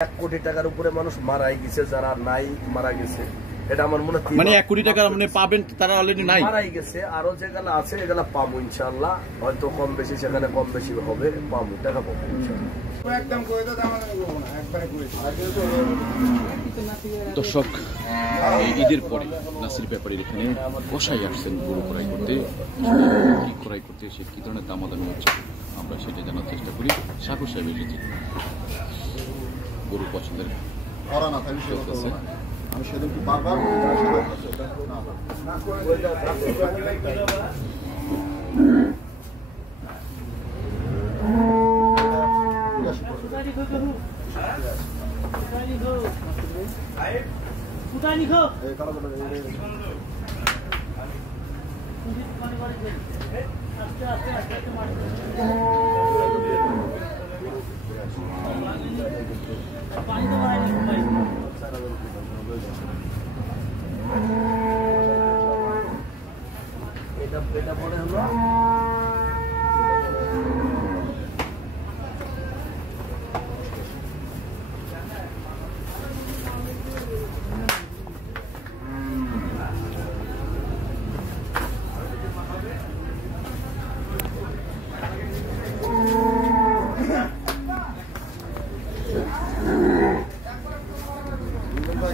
1 কোটি টাকার উপরে মানুষ মারাই গেছে, যারা নাই মারা গেছে। এটা আমার মনে হয় মানে 1 কোটি টাকা আপনি পাবেন, তারা অলরেডি নাই মারাই গেছে। আরো যেগুলো আছে এগুলা পাবো ইনশাআল্লাহ, হয়তো কম বেশি সেখানে কম বেশি হবে, পাবো টাকা পাবো ইনশাআল্লাহ। দর্শক, ঈদের পরে নাসির ব্যাপারীর এখানে কসাই আসছেন গরু ক্রয় করতে। কি ক্রয় করতে এসে কি ধরনের দামাদামি হচ্ছে আমরা সেটা জানার চেষ্টা করি। সাগর সাহেব এসেছি, গরু পছন্দের আমি সেদিন কি বারবার এটা পরে হলো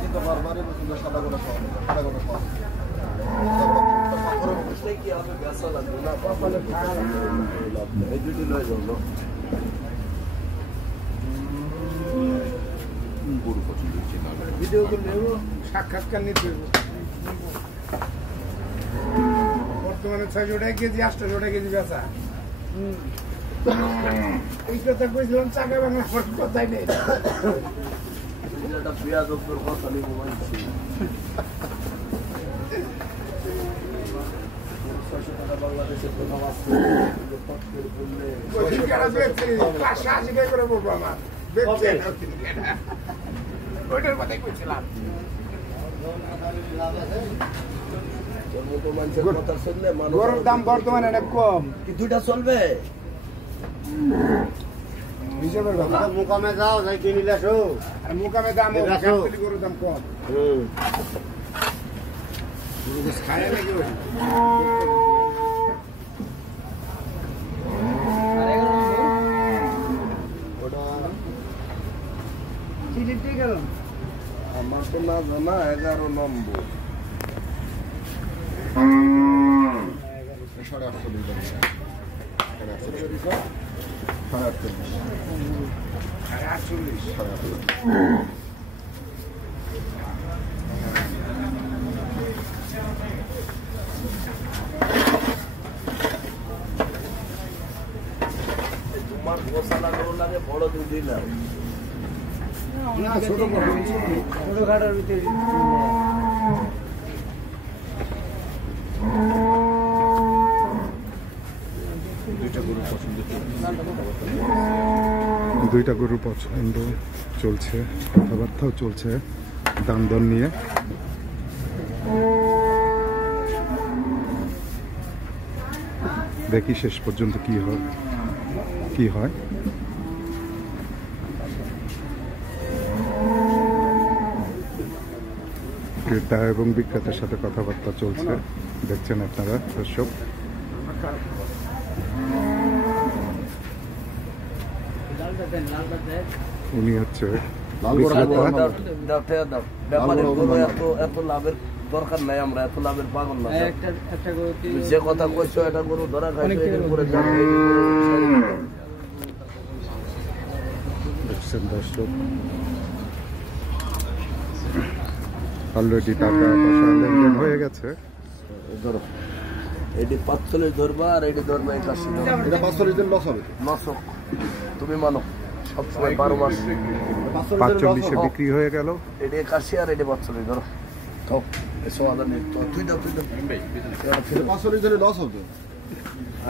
কিন্তু বারবারই সাদা গোটা সাদা গোটা কি হবে গাছা লাগবে না পাপালে এই দুটি লয়ে যাবো গরু পছন্দ হচ্ছে ভিডিও করে নেব, সাক্ষাৎকার নিতে হবে। বর্তমানে 600 টাকা কেজি, 800 টাকা কেজি বেচা। এই কথা কইছিলাম, চাকা বাংলা কথাই নেই। এটা পেঁয়াজ উপর কথা নিব মানছি। 600 টাকা বাংলাদেশের কোথাও আছে ওই কারা বেচছে 580 টাকা করে বলবো আমার বেচছে ওইটার কথাই কইছিলাম। গরুর দাম বর্তমানে অনেক কম, কি দুইটা চলবে হিসেবের কথা। মুকামে যাও, যাই কিনে নিয়ে আসো। আর মুকামে দাম গরুর দাম কম। গরু খায় নাকি ওই আমার তো না জানা 11 নম্বর 48। তোমার গোসালা গরু লাগে বড় দুধই না, ছোটখাটোর ভিতরে দুইটা গরু পছন্দ চলছে, কথাবার্তাও চলছে দাম দর নিয়ে। দেখি শেষ পর্যন্ত কি হয়। ক্রেতা এবং বিক্রেতার সাথে কথাবার্তা চলছে, দেখছেন আপনারা দর্শক। উনি হচ্ছে এত লাভের দরকার নাই, আমরা এত লাভের পাগল না। যে কথা কইছো এটা গরু ধরা খাইছে দেখছেন দর্শক, অলরেডি টাকা পয়সা লেনদেন হয়ে গেছে। ধরো এটি 45 ধরবা আর এটি ধরবা 81। এটা 45 দিন লস হবে। নশো তুমি মানো সবসময় 12 মাস 45-এ বিক্রি হয়ে গেল। এটি 81 আর এটি 45 ধরো তো এসো আদা নেই তো তুই দাও 45 দিনে লস হবে।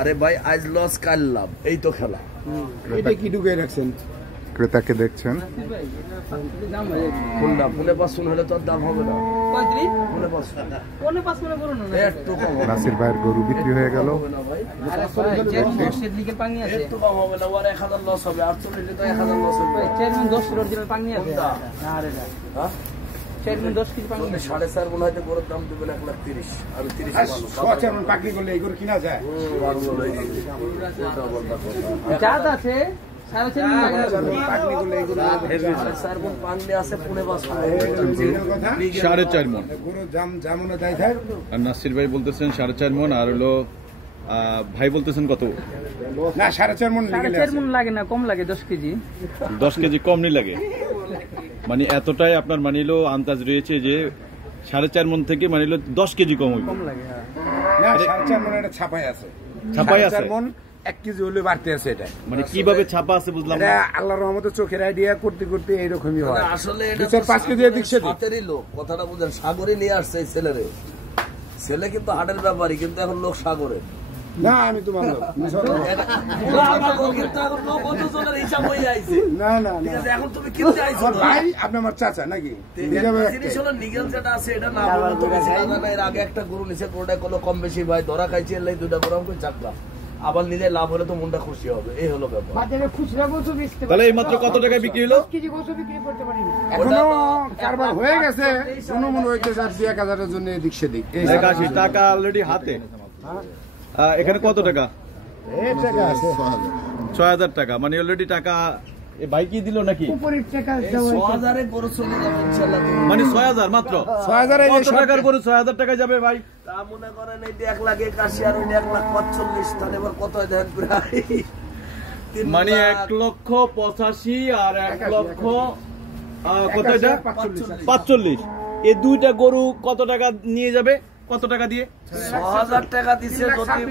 আরে ভাই আজ লস কাল লাভ, এই তো খেলা। এটা কি ঢুকে রাখছেন? ক্রেতাকে দেখছেন। কোনটা পুনে 500 হলে তো দাম হবে না। নাসির ভাইয়ের গরু বিক্রি হয়ে গেল। একটু কম হবে না, ওর 1000 লস হবে। 48 তো 1000 লস হবে। 4.5 মনে হয় গরুর দাম দেবেন 1,30,000। আমি 30 পাকড়ি করলে এই গরু কিনা যায়। নাসির ভাই বলতেছেন 4.5 মন, আর হলো ভাই বলতেছেন কত? না 4.5 মন লাগে না, কম লাগে 10 কেজি। 10 কেজি কম নি লাগে, মানে এতটাই আপনার মানিলো আন্দাজ রয়েছে যে 4.5 মন থেকে মানিলো 10 কেজি কম হইবে। না 4.5 মন এটা ছাপাই আছে। 4.5 মন 1 কেজি হলে বাড়তে আছে। এটা মানে কিভাবে ছাপা আছে বুঝলাম না। আল্লাহর রহমতে চোখের আইডিয়া করতে করতে এইরকমই হয়। আসলে এটা 4-5 কেজি এদিক সেদিক হাতেরই লোক, কথাটা বুঝেন। সাগরে নিয়ে আসছে এই ছেলেরে। ছেলে কিন্তু হাটের ব্যাপারই, কিন্তু এখন লোক সাগরে। না আমি তো মানলাম এখন তুমি কিনতে আইছো ভাই, আপনি আমার চাচা নাকি? জিনিস হলো নিগেল যেটা আছে এটা না বললে তো বেশি কথা না। এর আগে একটা গরু নিচে গরুটা কোনো কম বেশি ভাই ধরা খাইছে, এর লাই 2টা গরু করে চাকলা। আবার নিজে লাভ হলে তো মনটা খুশি হবে, এই হলো ব্যাপার। তাহলে এই মাত্র কত টাকায় বিক্রি হলো? এখনো কারবার হয়ে গেছে, মনে হইতেছে 2-1000 এর জন্য এদিক সেদিক। 81 টাকা অলরেডি হাতে। এখানে কত টাকা? এই টাকা আছে 6000 টাকা, মানে অলরেডি টাকা ভাই কি দিল নাকি? 6000 এ গরু চলে যাবে ইনশাআল্লাহ। মানে 6000 মাত্র? 6000 এ কত টাকার গরু 6000 টাকা যাবে ভাই? তা মনে করেন এই 1,81 আর ওই 1,45, তাহলে এবার কত হয় দেখেন প্রায়। মানে 1,85,000 আর 1 লক্ষ কত এটা? 45। এই দুইটা গরু কত টাকা নিয়ে যাবে? কত টাকা দিয়ে? 6000 টাকা দিছে। যদি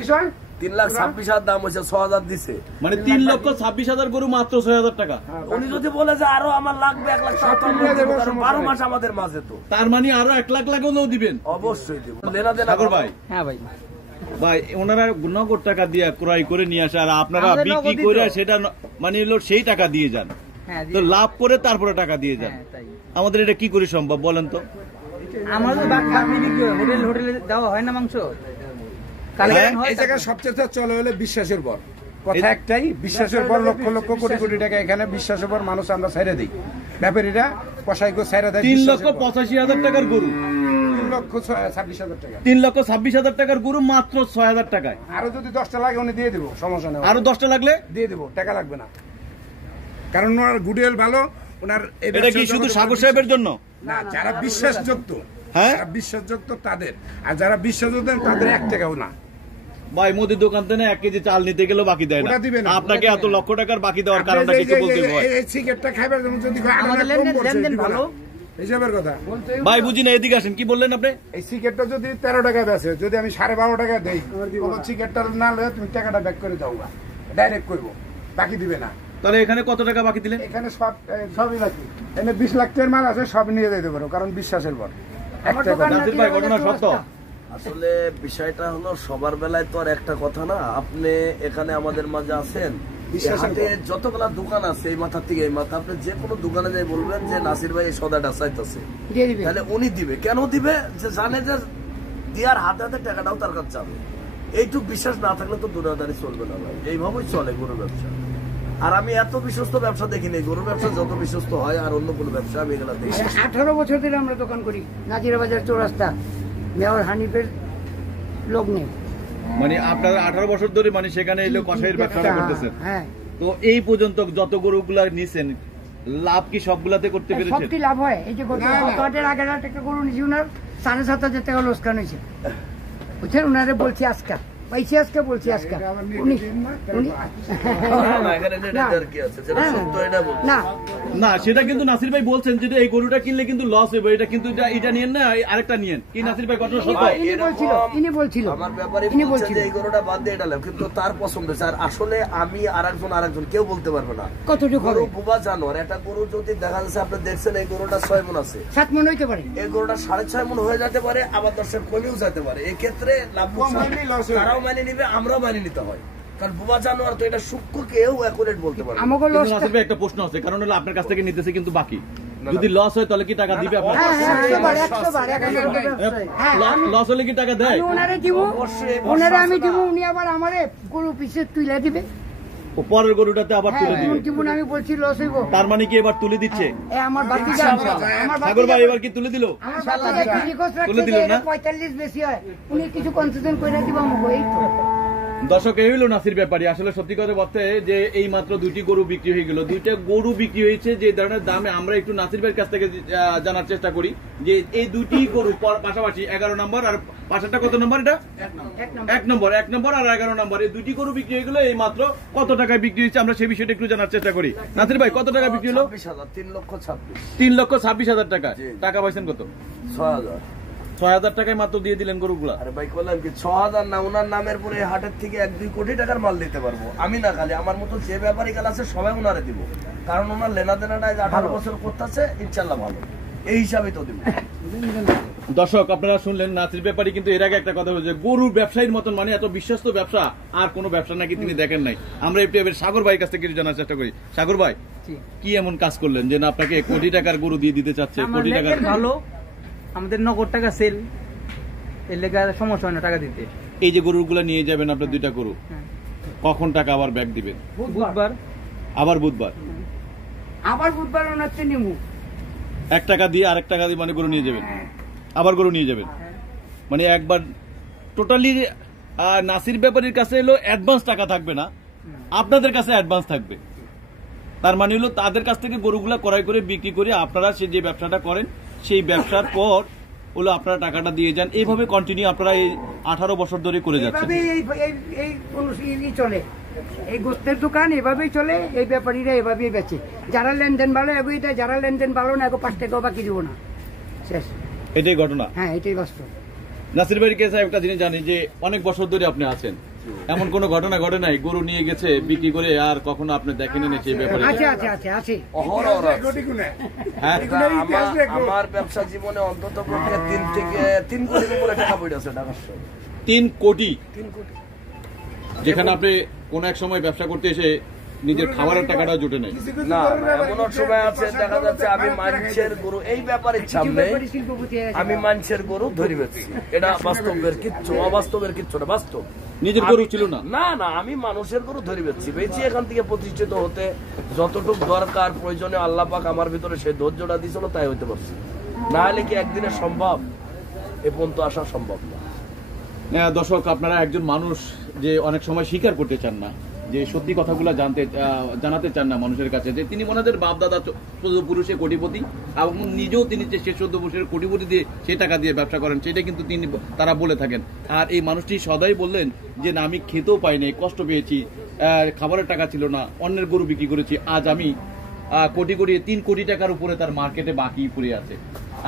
3,26,000 দাম হয়েছে, 6000 দিছে, মানে 3,26,000 গরু মাত্র 6000 টাকা। উনি যদি বলে যে আরো আমার লাগবে 1,57,000, 12 মাস আমাদের মাঝে, তো তার মানে আরো 1 লাখ লাগলেও দিবেন? অবশ্যই দেব। লেনা দেনা সাগর ভাই। হ্যাঁ ভাই। ভাই ওনারা নগদ টাকা দিয়ে ক্রয় করে নিয়ে আসে, আর আপনারা বিক্রি করে সেটা মানে হলো সেই টাকা দিয়ে যান, তো লাভ করে তারপরে টাকা দিয়ে যান। আমাদের এটা কি করে সম্ভব বলেন তো? আমাদের হোটেলে দেওয়া হয় না মাংস। এই জায়গায় সবচেয়ে চলে হলে বিশ্বাসের পর। কথা একটাই, বিশ্বাসের পর লক্ষ লক্ষ কোটি কোটি টাকা এখানে বিশ্বাসের পর মানুষ আমরা ছেড়ে দিই। ব্যাপারীরা কসাইকে ছেড়ে দেয়। 3,85,000 টাকার গরু, 3,26,000 টাকা। 3,26,000 টাকার গরু মাত্র 6000 টাকায়। আরো যদি 10টা লাগে উনি দিয়ে দেবো, সমস্যা নেই। আরো 10টা লাগলে দিয়ে দেবো, টাকা লাগবে না। কারণ ওনার গুডউইল ভালো। ওনার এটা কি শুধু সাগর সাহেবের জন্য না, যারা বিশ্বাসযোগ্য, হ্যাঁ বিশ্বাসযোগ্য তাদের, আর যারা বিশ্বাসযোগ্য তাদের 1 টাকাও না। ভাই মুদির দোকান থেকে 1 কেজি চাল নিতে গেলেও বাকি দেয় না। আপনাকে এত লক্ষ টাকার বাকি দেওয়ার কারণটা কিছু বলতে হয়? এই সিগারেটটা খাইবার জন্য যদি আমাদের লেনদেন ভালো হিসাবের কথা ভাই বুঝি না। এদিকে আসেন, কি বললেন আপনি? এই সিগারেটটা যদি 13 টাকা বেচে, যদি আমি 12.5 টাকা দেই, কোনো সিগারেটটা না লয়ে তুমি টাকাটা ব্যাক করে দাও, ডাইরেক্ট করবো, বাকি দিবে না। তাহলে এখানে কত টাকা বাকি দিলেন? এখানে সবই বাকি। এখানে 20 লাখ টাকার মাল আছে, সব নিয়ে যেতে পারো, কারণ বিশ্বাসের পর। ভাই ঘটনা সত্য। আসলে বিষয়টা হলো সবার বেলায় তো আর একটা কথা না। আপনি এখানে আমাদের মাঝে আছেন, হাটে যতগুলা দোকান আছে এই মাথা থেকে এই মাথা, আপনি যে কোনো দোকানে যাই বলবেন যে নাসির ভাই এই সদাটা চাইতেছে, তাহলে উনি দিবে। কেন দিবে? যে জানে যে দিয়ার হাতে হাতে টাকাটাও তার কাছে যাবে। এইটুক বিশ্বাস না থাকলে তো দুনিয়াদারি চলবে না ভাই। এইভাবেই চলে গরুর ব্যবসা। আর আমি এত বিশ্বস্ত ব্যবসা দেখিনি। গরুর ব্যবসা যত বিশ্বস্ত হয় আর অন্য কোনো ব্যবসা আমি এগুলা দেখি। 18 বছর ধরে আমরা দোকান করি, নাজিরা বাজার চৌরাস্তা, মেয়র হানিফের লোক নেই। মানে আপনারা 18 বছর ধরে মানে সেখানে এলে কষাইয়ের ব্যবসা করতেছেন। হ্যাঁ। তো এই পর্যন্ত যত গরুগুলা নিছেন, লাভ কি সবগুলাতে করতে পেরেছেন? সবটি লাভ হয়। এই যে গত হাটের আগের একটা গরু নিয়েছি, ওনার 7,500 টাকা লোকসান হয়েছে, বুঝছেন? ওনারে বলছি আজকে পাইছি, আজকে বলছি আজকে না, সেটা কিন্তু নাসির ভাই বলছেন যে এই গরুটা কিনলে কিন্তু লস হবে, এটা কিন্তু এটা নিয়েন না, আরেকটা নিয়েন। কি নাসির ভাই ঘটনা সত্য? ইনি বলছিল আমার ব্যাপারে বলছে যে এই গরুটা বাদ দিয়ে এটা, কিন্তু তার পছন্দ হয়েছে। আর আসলে আমি আরেকজন কেউ বলতে পারবে না কতটুকু গরু বুবা জানোয়ার। একটা গরু যদি দেখা যাচ্ছে, আপনি দেখছেন এই গরুটা 6 মণ আছে, 7 মণ হইতে পারে, এই গরুটা 6.5 মণ হয়ে যেতে পারে, আবার 10 কমেও যেতে পারে। এই ক্ষেত্রে লাভ তারাও মানে নিবে, আমরাও মানে নিতে হয়। কারণ বোবা জানোয়ার তো এটা সূক্ষ্ম কেউ অ্যাকুরেট বলতে পারে না। আমাকে কিন্তু লস নাসির ভাই একটা প্রশ্ন আছে, কারণ হলো আপনার কাছ থেকে নিতেছে কিন্তু বাকি, যদি লস হয় তাহলে কি টাকা দিবে আপনার? হ্যাঁ 100 বার লস হলে কি টাকা দেয়? ওনারে দিব, অবশ্যই ওনারে আমি দিব, উনি আবার আমারে গরু পিছে তুলে দিবে। ও পরের গরুটাতে আবার তুলে দিবে, জীবন আমি বলছি লস হইব। তার মানে কি এবার তুলে দিচ্ছে? আমার বাতিজা, আমার সাগর ভাই এবার কি তুলে দিল? আমার বাতিজা কেজি কোস তুলে রাখছে দিল যে না? 45 বেশি হয়, উনি কিছু কনসেশন করে দিব আমাকে। এই তো দর্শক, এই হলো নাসির ব্যাপারী। আসলে সত্যি কথা বলতে যে এই মাত্র 2টি গরু বিক্রি হয়ে গেল, 2টা গরু বিক্রি হয়েছে যে ধরনের দামে। আমরা একটু নাসির ভাইয়ের কাছ থেকে জানার চেষ্টা করি যে এই 2টি গরু পাশাপাশি 11 নম্বর আর পাশেরটা কত নম্বর? এটা 1 নম্বর আর 11 নম্বর, এই 2টি গরু বিক্রি হয়ে গেল এই মাত্র। কত টাকায় বিক্রি হয়েছে আমরা সেই বিষয়টা একটু জানার চেষ্টা করি। নাসির ভাই, কত টাকা বিক্রি হলো? 3,26,000 3,26,000 টাকা। জি। টাকা পাইছেন কত? 6,000। 6,000 টাকায় মাত্র দিয়ে দিলেন গরুগুলা। আরে ভাই বললাম কি 6,000 না, ওনার নামের পরে হাটের থেকে 1-2 কোটি টাকার মাল দিতে পারবো আমি না, খালি আমার মতো যে ব্যাপারী কাল আছে সবাই ওনারে দিব, কারণ ওনার লেনাদেনাটা 18 বছর করতেছে, ইনশাল্লাহ ভালো, এই হিসাবে তো দিব। দর্শক, আপনারা শুনলেন নাসির ব্যাপারী কিন্তু এর আগে একটা কথা বলছে, গরুর ব্যবসায়ীর মতন মানে এত বিশ্বস্ত ব্যবসা আর কোনো ব্যবসা নাকি তিনি দেখেন নাই। আমরা একটু এবার সাগর ভাইয়ের কাছ থেকে জানার চেষ্টা করি। সাগর ভাই, কি এমন কাজ করলেন যে না আপনাকে কোটি টাকার গরু দিয়ে দিতে চাচ্ছে? কোটি টাকার ভালো, আমাদের নগদ টাকা সেল, এর লেগে সমস্যা হয় না টাকা দিতে। এই যে গরুগুলা নিয়ে যাবেন আপনার 2টা গরু, কখন টাকা আবার ব্যাক দিবেন? বুধবার আবার বুধবার? আবার বুধবার ওনার চেয়ে নিমু। 1 টাকা দিয়ে আরেক টাকা দিয়ে মানে গরু নিয়ে যাবেন, আবার গরু নিয়ে যাবেন, মানে একবার টোটালি নাসির ব্যাপারীর কাছে এলো অ্যাডভান্স টাকা থাকবে না, আপনাদের কাছে অ্যাডভান্স থাকবে। তার মানে হলো তাদের কাছ থেকে গরুগুলা ক্রয় করে বিক্রি করে আপনারা সে যে ব্যবসাটা করেন সেই ব্যবসার পর হলো আপনারা টাকাটা দিয়ে যান। এইভাবে কন্টিনিউ আপনারা এই 18 বছর ধরে করে যাচ্ছেন। এই চলে, এই গোস্তের দোকান এভাবেই চলে, এই ব্যাপারীরা এভাবেই বেচে। যারা লেনদেন ভালো এগোই দেয়, যারা লেনদেন ভালো না এগো 5 টাকাও বাকি দিব না, শেষ। এটাই ঘটনা। হ্যাঁ এটাই বাস্তব। নাসির ভাইয়ের কাছে একটা জিনিস জানি যে অনেক বছর ধরে আপনি আছেন, এমন কোন ঘটনা ঘটে নাই গরু নিয়ে গেছে বিক্রি করে আর কখনো আপনি দেখেন না সেই ব্যাপারে? আছে আছে আছে আছে। হ্যাঁ, আমার ব্যবসা জীবনে অন্তত 3 কোটির উপরে টাকা পড়ে আছে ঢাকার শহরে। 3 কোটি? যেখানে আপনি কোন এক সময় ব্যবসা করতে এসে নিজের খাবারের টাকাটা জুটে নাই? না, এমন সময় আছে দেখা যাচ্ছে আমি মানুষের গরু, এই ব্যাপারের সামনে আমি মানুষের গরু ধরি বেচছি, এটা বাস্তবের কিচ্ছু, অবাস্তবের কিচ্ছু না, বাস্তব। নিজের গরু ছিল না? না না, আমি মানুষের গরু ধরি বেচছি, বেচি এখান থেকে প্রতিষ্ঠিত হতে যতটুকু দরকার প্রয়োজনে আল্লাহ পাক আমার ভিতরে সেই ধৈর্যটা দিয়েছিল, তাই হইতে পারছি। না হলে কি একদিনে সম্ভব? এ পর্যন্ত আসা সম্ভব না। দর্শক, আপনারা একজন মানুষ যে অনেক সময় স্বীকার করতে চান না, যে সত্যি কথাগুলো জানাতে চান না মানুষের কাছে, যে তিনি ওনাদের বাপ দাদা পুরুষের কোটিপতি এবং নিজেও তিনি যে 14 পুরুষের কোটিপতি দিয়ে সেই টাকা দিয়ে ব্যবসা করেন, সেটা কিন্তু তিনি তারা বলে থাকেন। আর এই মানুষটি সদাই বললেন যে না, আমি খেতেও পাইনি, কষ্ট পেয়েছি, খাবারের টাকা ছিল না, অন্যের গরু বিক্রি করেছি, আজ আমি কোটি কোটি 3 কোটি টাকার উপরে তার মার্কেটে বাকি পড়ে আছে।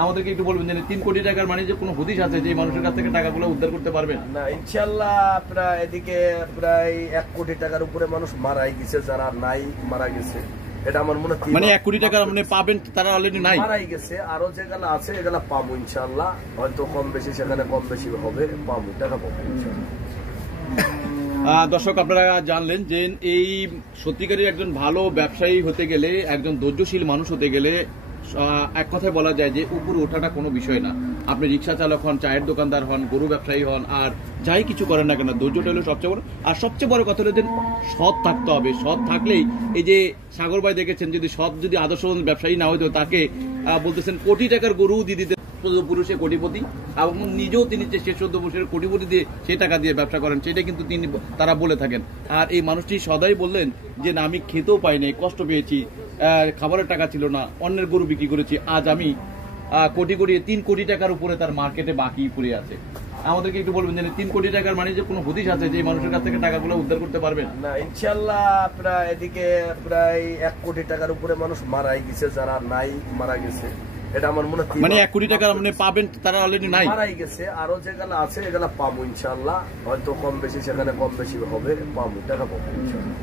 আমাদেরকে একটু বলবেন যে 3 কোটি টাকার মানে যে কোনো হদিশ আছে যে মানুষের কাছ থেকে টাকাগুলো উদ্ধার করতে পারবেন? না, ইনশাল্লাহ প্রায় এদিকে প্রায় 1 কোটি টাকার উপরে মানুষ মারাই গেছে, যারা নাই মারা গেছে, এটা আমার মনে হয়। মানে 1 কোটি টাকা মানে পাবেন তারা অলরেডি নাই, মারাই গেছে। আরো যেগুলো আছে এগুলা পাবো ইনশাল্লাহ, হয়তো কম বেশি সেখানে কম বেশি হবে, পাবো, টাকা পাবো ইনশাল্লাহ। দর্শক, আপনারা জানলেন যে এই সত্যিকারের একজন ভালো ব্যবসায়ী হতে গেলে, একজন ধৈর্যশীল মানুষ হতে গেলে এক কথায় বলা যায় যে উপরে ওঠাটা কোনো বিষয় না। আপনি রিক্সা চালক হন, চায়ের দোকানদার হন, গরু ব্যবসায়ী হন, আর যাই কিছু করেন না কেন, ধৈর্যটা হলো সবচেয়ে বড়। আর সবচেয়ে বড় কথা হলো যে সৎ থাকতে হবে। সৎ থাকলেই, এই যে সাগর ভাই দেখেছেন, যদি সৎ যদি আদর্শ ব্যবসায়ী না হইতো, তাকে বলতেছেন কোটি টাকার গরু দিয়ে দিতে পুরুষের কোটিপতি এবং নিজেও তিনি যে 14 পুরুষের কোটিপতি দিয়ে সেই টাকা দিয়ে ব্যবসা করেন, সেটা কিন্তু তিনি তারা বলে থাকেন। আর এই মানুষটি সদাই বললেন যে না, আমি খেতেও পাইনি, কষ্ট পেয়েছি, খাবারের টাকা ছিল না, অন্যের গরু বিক্রি করেছি, আজ আমি কোটি কোটি 3 কোটি টাকার উপরে তার মার্কেটে বাকি পড়ে আছে। আমাদেরকে একটু বলবেন যে 3 কোটি টাকার মানে যে কোনো হদিশ আছে যে মানুষের কাছ থেকে টাকাগুলো উদ্ধার করতে পারবেন? না, ইনশাল্লাহ প্রায় এদিকে প্রায় 1 কোটি টাকার উপরে মানুষ মারাই গেছে, যারা নাই মারা গেছে, এটা আমার মনে হয়। মানে 1 কোটি টাকা মানে পাবেন তারা অলরেডি নাই, মারাই গেছে। আরো যেগুলো আছে এগুলা পাবো ইনশাল্লাহ, হয়তো কম বেশি সেখানে কম বেশি হবে, পাবো, টাকা পাবো ইনশাল্লাহ।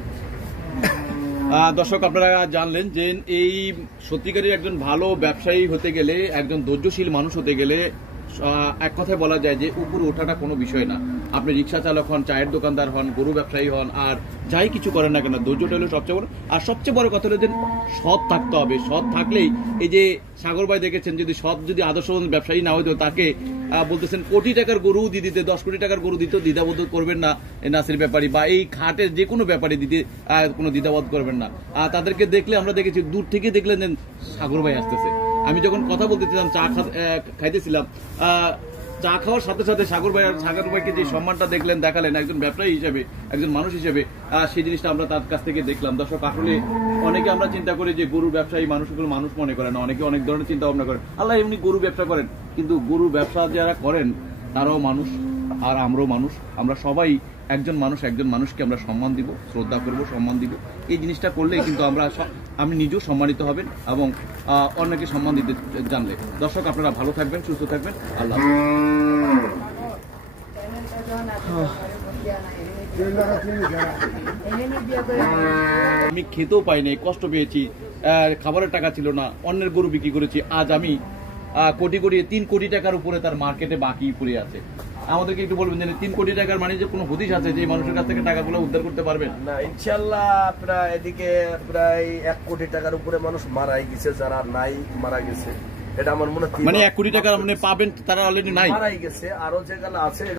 দর্শক, আপনারা জানলেন যে এই সত্যিকারের একজন ভালো ব্যবসায়ী হতে গেলে, একজন ধৈর্যশীল মানুষ হতে গেলে এক কথায় বলা যায় যে উপরে ওঠাটা কোনো বিষয় না। আপনি রিক্সা চালক হন, চায়ের দোকানদার হন, গরু ব্যবসায়ী হন, আর যাই কিছু করেন না কেন, ধৈর্যটা হলো সবচেয়ে বড়। আর সবচেয়ে বড় কথা হলো যে সৎ থাকতে হবে। সৎ থাকলেই, এই যে সাগর ভাই দেখেছেন, যদি সৎ যদি আদর্শবান ব্যবসায়ী না হইতো, তাকে বলতেছেন কোটি টাকার গরু দিয়ে দিতে, 10 কোটি টাকার গরু দিতে দ্বিধাবোধ করবেন না নাসির ব্যাপারী, বা এই খাটের যে কোনো ব্যাপারী দিতে কোনো দ্বিধাবোধ করবেন না। তাদেরকে দেখলে আমরা দেখেছি, দূর থেকে দেখলেন যে সাগর ভাই আসতেছে। আমি যখন কথা বলতেছিলাম, চা খাইতেছিলাম, চা খাওয়ার সাথে সাথে সাগর ভাইকে যে সম্মানটা দেখালেন একজন ব্যবসায়ী হিসেবে, একজন মানুষ হিসেবে, সেই জিনিসটা আমরা তার কাছ থেকে দেখলাম। দর্শক, আসলে অনেকে আমরা চিন্তা করি যে গরু ব্যবসায়ী মানুষগুলো মানুষ মনে করে না, অনেকে অনেক ধরনের চিন্তা ভাবনা করেন। আল্লাহ এমনি গরু ব্যবসা করেন, কিন্তু গরু ব্যবসা যারা করেন তারাও মানুষ, আর আমরাও মানুষ। আমরা সবাই একজন মানুষকে আমরা সম্মান দিব, শ্রদ্ধা করব, সম্মান দিব। এই জিনিসটা করলে কিন্তু আমি নিজেও সম্মানিত হবেন এবং অন্যকে সম্মান দিতে জানলে। দর্শক, আপনারা ভালো থাকবেন, সুস্থ থাকবেন। আল্লাহ আমি খেতেও পাইনি, কষ্ট পেয়েছি, খাবারের টাকা ছিল না, অন্যের গরু বিক্রি করেছি। আজ আমি কোটি 3 কোটি টাকার উপরে তার মার্কেটে বাকি পড়ে আছে। আমাদেরকে একটু বলবেন যে 3 কোটি টাকার মানে যে কোনো হদিশ আছে যে মানুষের কাছ থেকে টাকাগুলো উদ্ধার করতে পারবেন? না, ইনশাল্লাহ প্রায় এদিকে প্রায় 1 কোটি টাকার উপরে মানুষ মারাই গেছে, যারা নাই মারা গেছে। এটা আমার মনে হয়, 1 কোটি টাকা আপনি পাবেন, তারা অলরেডি নাই, মারাই গেছে। আরো যেগুলো আছে